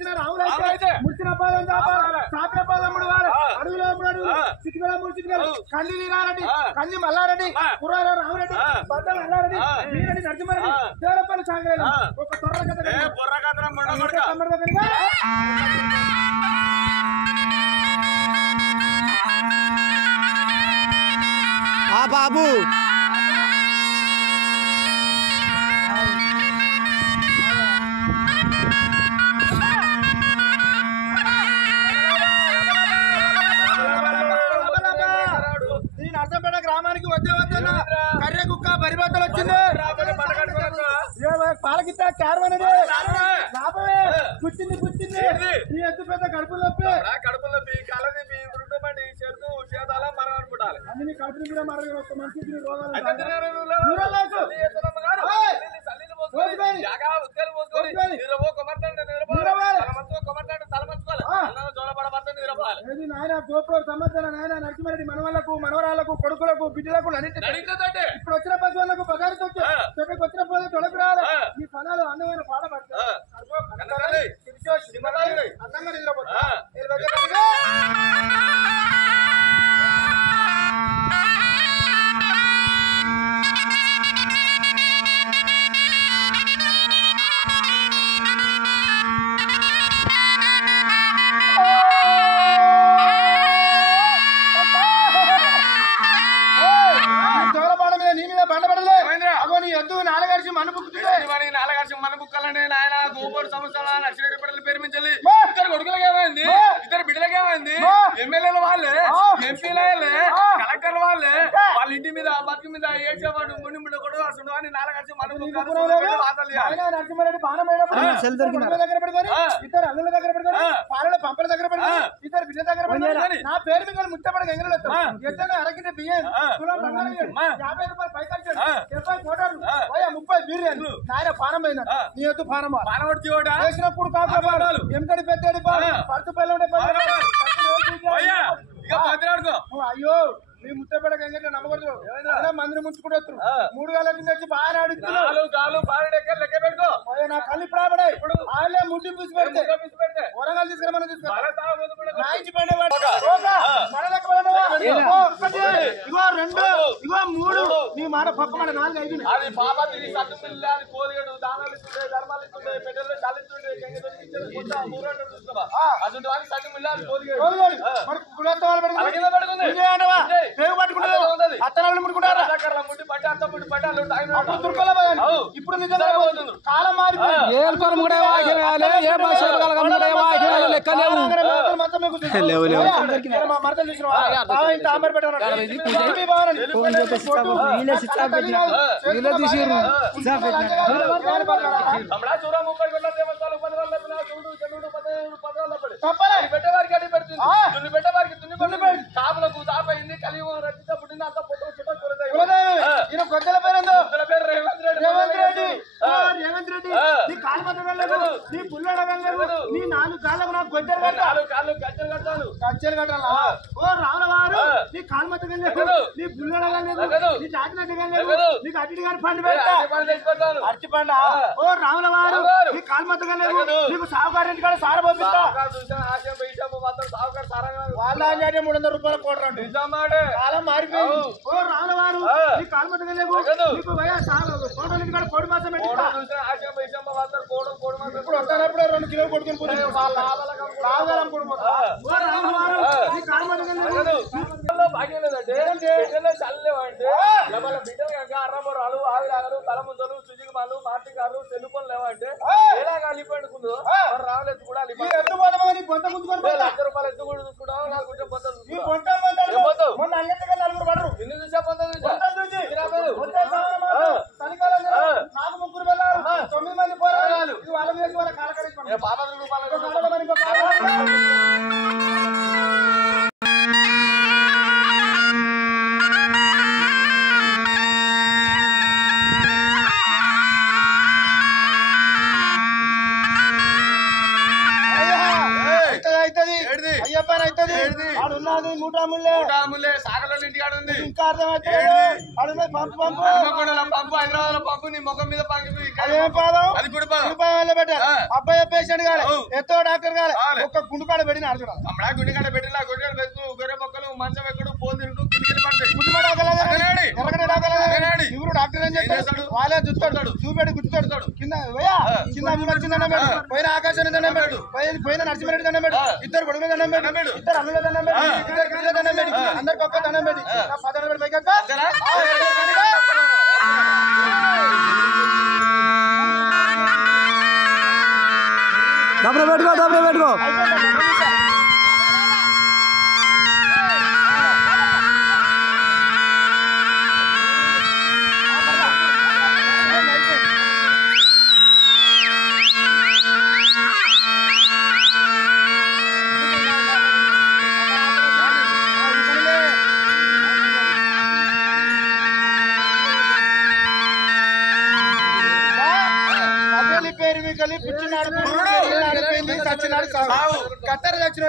ముడిచిన రాములైతే ముడిచిన పాదం చాపే పాదం ముడివారు అడుగులో అడుగులు చిటికల మూడు చిటికలు కంది వీరారెడ్డి కంది మల్లారెడ్డి కుర్రాల రామరెడ్డి బద్ద మల్లారెడ్డి వీరెడ్డి నరసింహారెడ్డి దేవరపల్లి సాగరేలు ఒక తొర్ర కథ బాబు గ్రామానికి వచ్చే వద్దన్న కర్రె కుక్క పరిబద్దలు వచ్చింది పాలకిత్త కారు అనేది లాభమే గుచ్చింది ఈ ఎత్తు పెద్ద కడుపులు నొప్పి అన్ని కడుపులు కూడా మరొక ఒక మంచి నాయన గోపుర సంబంధం నాయన నరసింహారెడ్డి మనవరాలకు కొడుకులకు బిడ్డలకు ఇప్పుడు వచ్చిన పశువులకు పదార్థం చెట్టుకు వచ్చిన పోతే తొలగి రాదు ఈ ఫలాలు అందమైన పాడబడతాయి అందంగా నిద్రపోతా ఇద్దరు బిడ్డలకి ఏమైంది ఎమ్మెల్యేల వాళ్ళే ఎంపీల కలెక్టర్ వాళ్ళే వాళ్ళ ఇంటి మీద బతుకు మీద ఏడ్చేవాడు ముని బిడ్డ కొడు అసలు అని నాలుగు దగ్గర పెట్టుకొని ఇద్దరు అల్లుల దగ్గర పెట్టుకొని పాలల పంపల దగ్గర పెట్టుకొని ఇద్దరు బిడ్డ దగ్గర పెట్టుకొని నా పేరు మీద ముట్టబడి ఎంగలు ఎద్దరు అరకిన బియ్యం 50 రూపాయలు పైకాల్చాడు 70 కోటాలు 30 బీర్యాలు నాయన పానం పోయింది నీ వద్దు పానం వేసినప్పుడు కాపాడాలు ఎంతటి పెద్దడి పడుతు పిల్ల అయ్యో మీ ముట్టపడ గంగ నమ్మకూడదు మందిని ముంచుకుంటూ 3 గంటల నుంచి వచ్చి బాగా అడుగుతున్నావు లెక్క పెట్టుకో నా కళ్ళు ఇప్పుడు ఆపడాయి ఇప్పుడు వాళ్ళే ముట్టి పూసి పెడితే వరంగల్ తీసుకురమని ఇగో 2 ఇగో 3 నీ మాట పక్క మాట 4 5 ఇప్పుడు నిజంగా కాలం పెట్టేవారికి అడి పెడుతుంది పెట్టేవారికి కాపులకు తాపయింది కలియుగం రచిత పుట్టిన అంత ఈయన గొద్దల పేరు రేవంత్ రెడ్డి నీ కాలు పట్టగలలేదు నీ పుల్లడ వెళ్ళలేదు నీ 4 కాళ్ళకు నాకు గొద్దలు గజ్జలు కట్టాలా ఓ రావులవారు నీ కాలు మట్టగలేదు నీ పుల్లడ వెళ్ళలేదు నీ చాటినట్టు వెళ్ళలేదు నీకు అట్టి గారి పండు పెడతా అరటి పండ ఓ రావులవారు నీ కాలు మట్టగలేదు నీకు సాగుగారింటి కాడ సార పంపిస్తా వాళ్ళ 300 రూపాయల కోట కాలం మారిపోయింది ఓ రావులవారు నీ కాలు మట్టగలేదు నీకు కోటలింటి కాడ కోడి మాసం పెట్టిస్తా ఇప్పుడు వస్తానప్పుడు 2 కిలోలు కొడుకుని భాగ్యం లేదంటే చల్లలేవంటే బిడ్డలు అర్రమరాలు ఆవిరాగలు తలముద్దలు సుజిగమాలు మార్టికాలు సెల్లుపలు లేవంటే ఎలా కలిపడుకుందో రావలేదు కూడా ₹1,00,000 ఎత్తు కూడా చూసుకుంటావు 4 గుంటలు మొన్న అన్నింటిగా 4 పడరు ఎన్ని చూసా నాకు 3 వెళ్ళాలి 9 మంది పోరాడాలి వాళ్ళ మీద వాళ్ళ కాలకడి అయ్యప్పని అవుతుంది అది మూటాముల్లే సాగలో ఇంటికాడ ఉంది ఇంకా అర్థమైతే పంపు పంపు పంపు హైదరాబాద్ లో పంపు నీ ముఖం మీద అది గుడి పాదం పెట్టారు అబ్బాయి పేషెంట్ కాదు ఎంతో డాక్టర్ కాదు ఒక్క గుండుకాడ పెట్టి ఆడుతున్నా గుండికాడ పెట్టినా గుండెలు పెట్టు గొర్రె మొక్కలు మంచం ఎక్కడు పోలు తింటూ కిందికి పడతాయి ఎవరు డాక్టర్ అని చెప్తాడు వాళ్ళే చూస్తాడు చూపెట్టి గుర్తుతాడు కింద కింద పోయిన ఆకాశం దండం పెట్టు పోయిన నరసింహారెడ్డి దండం పెట్టు ఇద్దరు కొడుకు దండం పెట్టు ఇద్దరు అల్లుల దండం పెట్టు ఇద్దరు దండం పెట్టు అందరికి ఒక్క దండం పెట్టు 10 పెట్టి పైకి దబ్బర పెట్టుకో పేరు మీ కలిపి పుట్టినాడు కత్తర్ తెచ్చిన